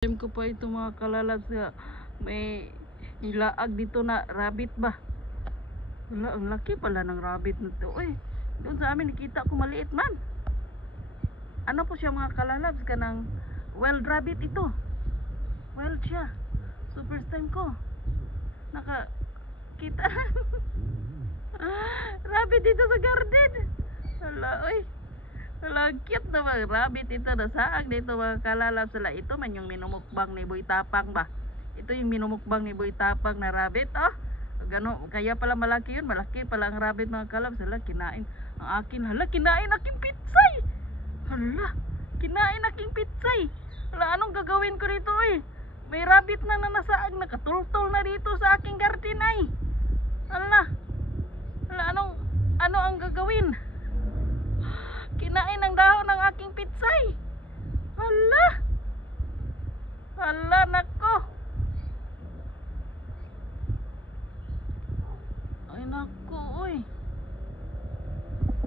Alam ko pa ito mga kalalabs nga may ilaag dito na rabbit ba. Wala, ang laki pala ng rabbit na to. Uy, doon sa amin nakita ko maliit man. Ano po siya mga kalalabs, kanang wild rabbit ito. Wild siya. So first time ko nakakita rabbit dito sa garden. Wala, uy. Wala, cute na mga rabbit ito. Nasaag dito mga kalalabs. Wala, ito man yung minumukbang ni Boy Tapang ba. Ito yung minumukbang ni Boy Tapang na rabbit. Oh, gano, kaya pala malaki yun. Malaki pala ang rabbit mga kalalabs. Hala, kinain ang akin. Hala, kinain aking pitsay. Hala, kinain aking pitsay. Hala, anong gagawin ko dito eh? May rabbit na nasaag. Nakatultol na dito sa aking garden ay. Hala, hala, ano ang gagawin? Kinain ang dahon ng aking pitsay. Hala.